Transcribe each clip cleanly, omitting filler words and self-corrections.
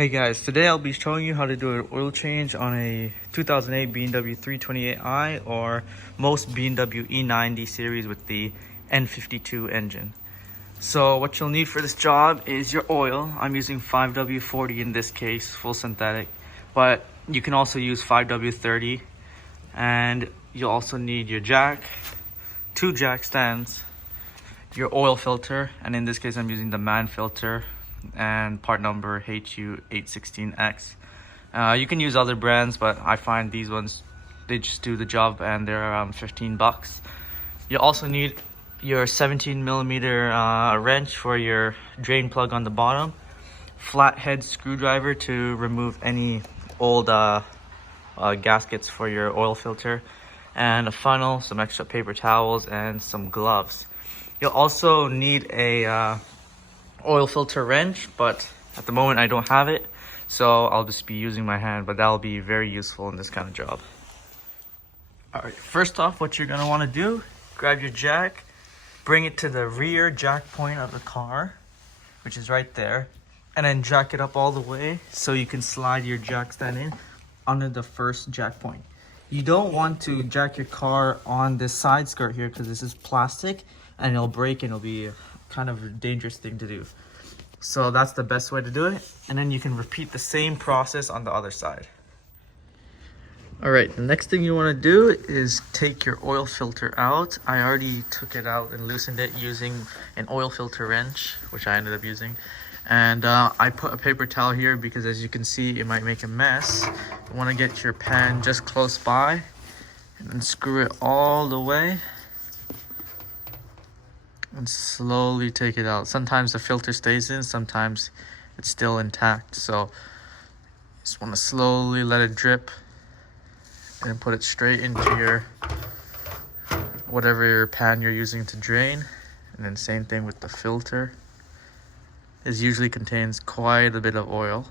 Hey guys, today I'll be showing you how to do an oil change on a 2008 BMW 328i or most BMW E90 series with the N52 engine. So what you'll need for this job is your oil. I'm using 5W40 in this case, full synthetic, but you can also use 5W30, and you'll also need your jack, 2 jack stands, your oil filter, and in this case I'm using the man filter and part number HU816X. You can use other brands, but I find these ones, they just do the job, and they're around 15 bucks. You also need your 17mm wrench for your drain plug on the bottom, flathead screwdriver to remove any old gaskets for your oil filter, and a funnel, some extra paper towels, and some gloves. You'll also need a oil filter wrench, but at the moment I don't have it, so I'll just be using my hand, but that'll be very useful in this kind of job. Alright, first off, what you're going to want to do, grab your jack, bring it to the rear jack point of the car, which is right there, and then jack it up all the way so you can slide your jack stand in under the first jack point. You don't want to jack your car on this side skirt here because this is plastic and it'll break, and it'll be kind of a dangerous thing to do. So that's the best way to do it, and then you can repeat the same process on the other side. All right, the next thing you want to do is take your oil filter out. I already took it out and loosened it using an oil filter wrench, which I ended up using, and I put a paper towel here because, as you can see, it might make a mess. You want to get your pan just close by and then screw it all the way and slowly take it out. Sometimes the filter stays in, sometimes it's still intact, so just want to slowly let it drip and put it straight into your whatever your pan you're using to drain. And then same thing with the filter. This usually contains quite a bit of oil,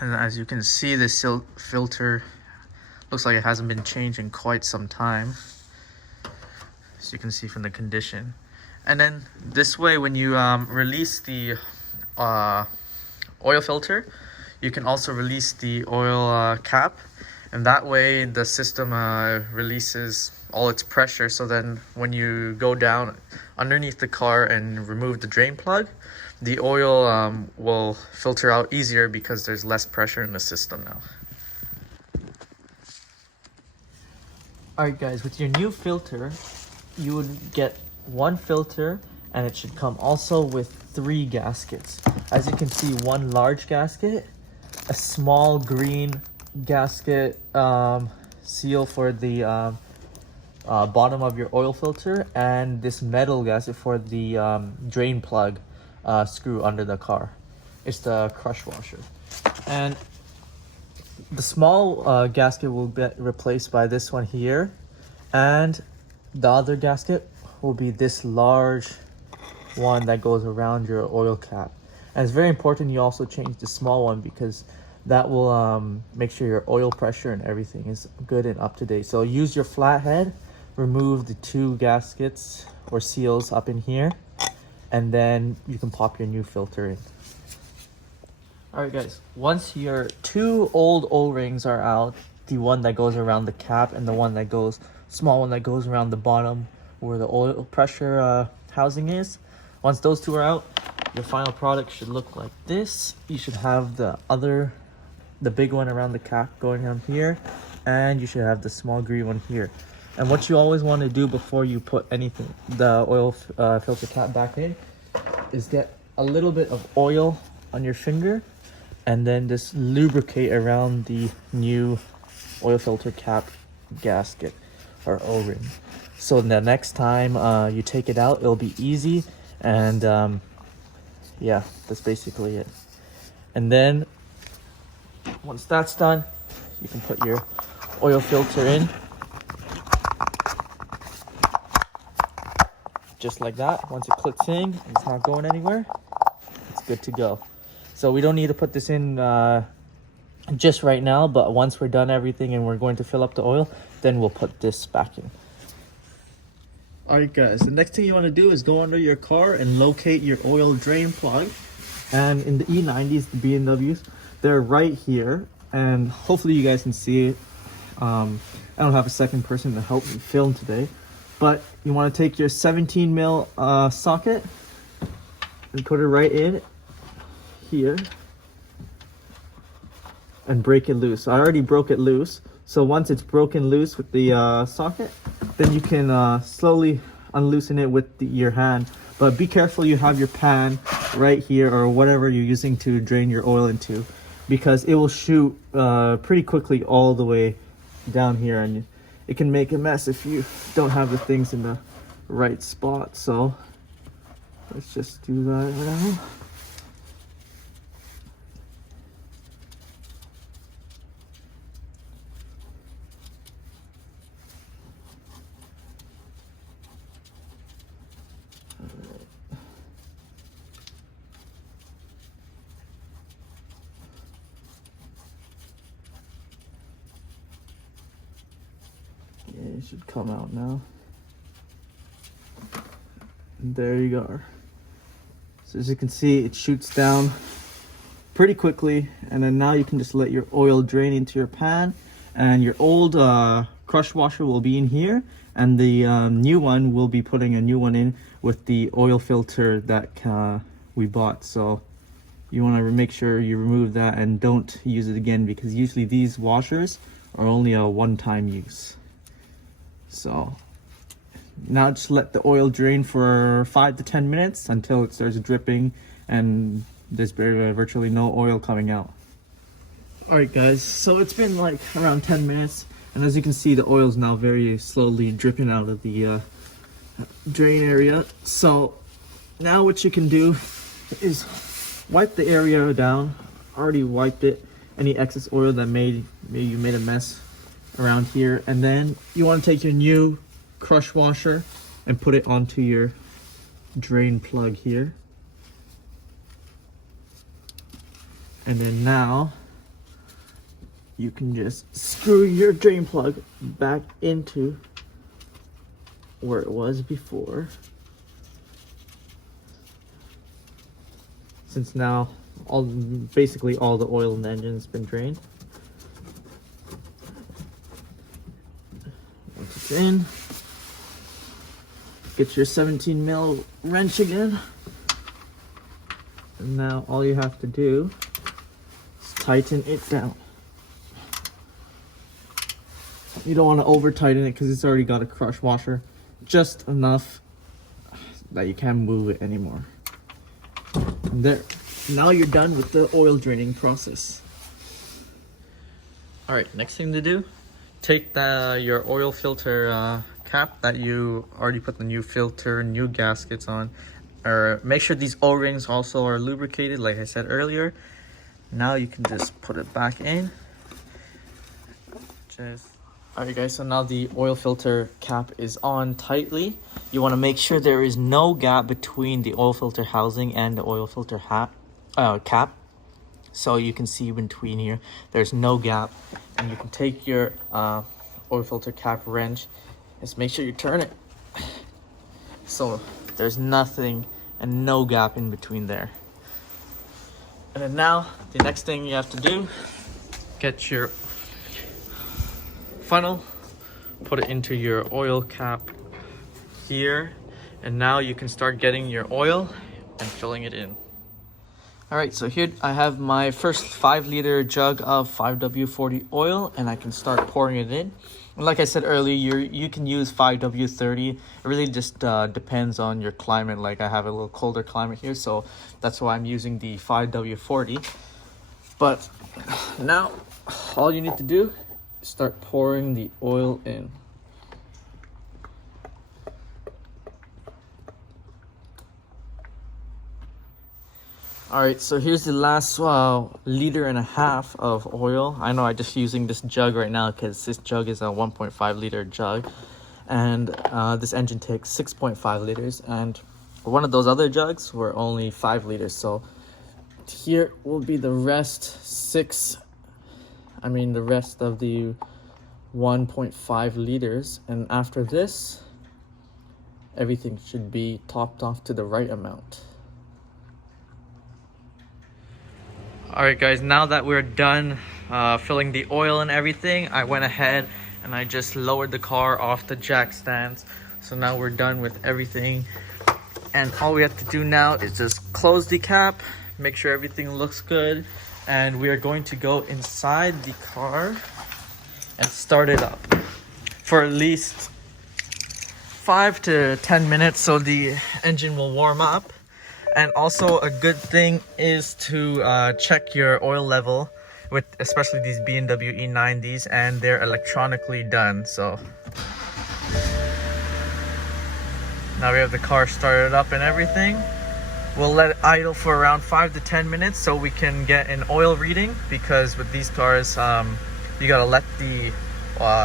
and as you can see, this filter looks like it hasn't been changed in quite some time, as you can see from the condition. And then this way, when you release the oil filter, you can also release the oil cap, and that way the system releases all its pressure, so then when you go down underneath the car and remove the drain plug, the oil will filter out easier because there's less pressure in the system now. Alright guys, with your new filter, you would get one filter, and it should come also with 3 gaskets. As you can see, one large gasket, a small green gasket seal for the bottom of your oil filter, and this metal gasket for the drain plug screw under the car. It's the crush washer. And the small gasket will get replaced by this one here, and the other gasket will be this large one that goes around your oil cap. And it's very important you also change the small one, because that will make sure your oil pressure and everything is good and up to date. So use your flathead, remove the 2 gaskets or seals up in here, and then you can pop your new filter in. Alright guys, once your 2 old O-rings are out, the one that goes around the cap and the one that goes, small one that goes around the bottom where the oil pressure housing is, once those 2 are out, your final product should look like this. You should have the big one around the cap going on here, and you should have the small green one here. And what you always want to do before you put anything, the oil filter cap back in, is get a little bit of oil on your finger and then just lubricate around the new oil filter cap gasket or O-ring. So the next time you take it out, it'll be easy. And yeah, that's basically it. And then once that's done, you can put your oil filter in just like that. Once it clicks in, it's not going anywhere, it's good to go. So we don't need to put this in just right now, but once we're done everything and we're going to fill up the oil, then we'll put this back in. Alright guys, the next thing you want to do is go under your car and locate your oil drain plug. And in the E90s, the BMWs, they're right here, and hopefully you guys can see it. I don't have a second person to help me film today, but you want to take your 17 mil socket and put it right in here and break it loose. I already broke it loose, so once it's broken loose with the socket, then you can slowly unloosen it with your hand. But be careful you have your pan right here or whatever you're using to drain your oil into, because it will shoot pretty quickly all the way down here, and it can make a mess if you don't have the things in the right spot. So let's just do that now. Yeah, it should come out now. And there you go. So as you can see, it shoots down pretty quickly, and then now you can just let your oil drain into your pan, and your old crush washer will be in here, and the new one will be putting a new one in with the oil filter that we bought. So you want to make sure you remove that and don't use it again, because usually these washers are only a one-time use. So now just let the oil drain for 5 to 10 minutes until it starts dripping and there's virtually no oil coming out. Alright guys, so it's been like around 10 minutes, and as you can see, the oil is now very slowly dripping out of the drain area. So now what you can do is wipe the area down. Already wiped it, any excess oil that maybe you made a mess around here, and then you want to take your new crush washer and put it onto your drain plug here. And then now you can just screw your drain plug back into where it was before, since now basically all the oil in the engine's been drained. Once it's in, get your 17 mil wrench again, and now all you have to do is tighten it down. You don't want to over tighten it because it's already got a crush washer, just enough that you can't move it anymore. And there, now you're done with the oil draining process. All right, next thing to do, take your oil filter cap that you already put the new filter, new gaskets on, or make sure these O-rings also are lubricated like I said earlier. Now you can just put it back in. Alright guys, so now the oil filter cap is on tightly. You want to make sure there is no gap between the oil filter housing and the oil filter cap. So you can see between here, there's no gap. And you can take your oil filter cap wrench, just make sure you turn it so there's nothing and no gap in between there. And then now, the next thing you have to do, get your funnel, put it into your oil cap here, and now you can start getting your oil and filling it in. Alright, so here I have my first 5-liter jug of 5W40 oil, and I can start pouring it in. And like I said earlier, you can use 5W30. It really just depends on your climate. Like I have a little colder climate here, so that's why I'm using the 5W40. But now all you need to do is start pouring the oil in. Alright, so here's the last 1.5 liters of oil. I know I'm just using this jug right now because this jug is a 1.5 liter jug, and this engine takes 6.5 liters, and one of those other jugs were only 5 liters. So here will be the rest the rest of the 1.5 liters, and after this everything should be topped off to the right amount. All right guys, now that we're done filling the oil and everything, I went ahead and I just lowered the car off the jack stands. So now we're done with everything, and all we have to do now is just close the cap, make sure everything looks good, and we are going to go inside the car and start it up for at least 5 to 10 minutes so the engine will warm up. And also a good thing is to check your oil level with especially these Bmw E90s, and they're electronically done. So now we have the car started up and everything. We'll let it idle for around 5 to 10 minutes so we can get an oil reading, because with these cars you gotta let the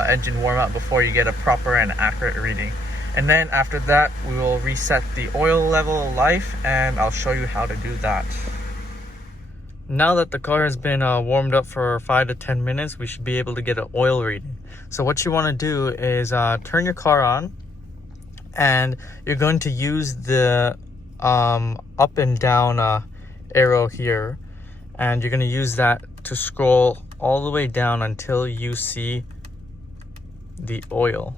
engine warm up before you get a proper and accurate reading. And then after that, we will reset the oil level life, and I'll show you how to do that. Now that the car has been warmed up for 5 to 10 minutes, we should be able to get an oil reading. So what you want to do is turn your car on, and you're going to use the up and down arrow here, and you're going to use that to scroll all the way down until you see the oil.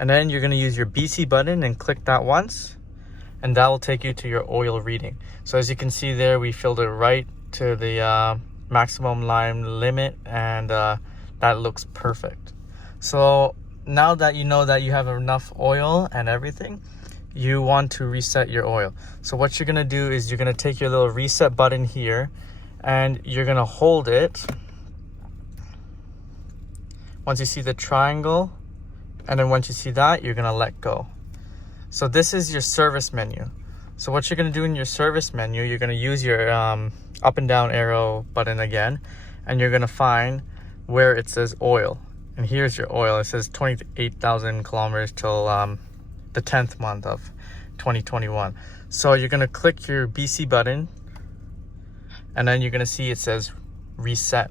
And then you're going to use your BC button and click that once, and that will take you to your oil reading. So as you can see there, we filled it right to the maximum line limit, and that looks perfect. So now that you know that you have enough oil and everything, you want to reset your oil. So what you're going to do is you're going to take your little reset button here, and you're going to hold it once you see the triangle. And then once you see that, you're gonna let go. So this is your service menu. So what you're gonna do in your service menu, you're gonna use your up and down arrow button again, and you're gonna find where it says oil. And here's your oil. It says 28,000 kilometers till the 10th month of 2021. So you're gonna click your BC button, and then you're gonna see it says reset.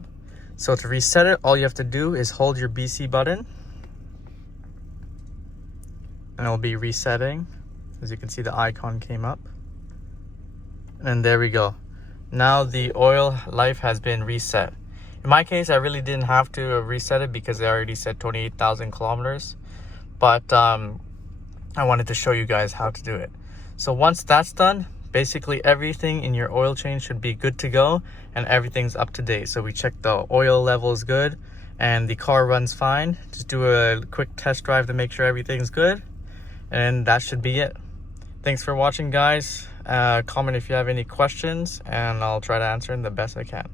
So to reset it, all you have to do is hold your BC button, and it'll be resetting. As you can see, the icon came up, and there we go. Now the oil life has been reset. In my case, I really didn't have to reset it because they already said 28,000 kilometers, but I wanted to show you guys how to do it. So once that's done, basically everything in your oil change should be good to go, and everything's up to date. So we checked the oil level is good and the car runs fine. Just do a quick test drive to make sure everything's good, and that should be it. Thanks for watching, guys. Comment if you have any questions, and I'll try to answer them the best I can.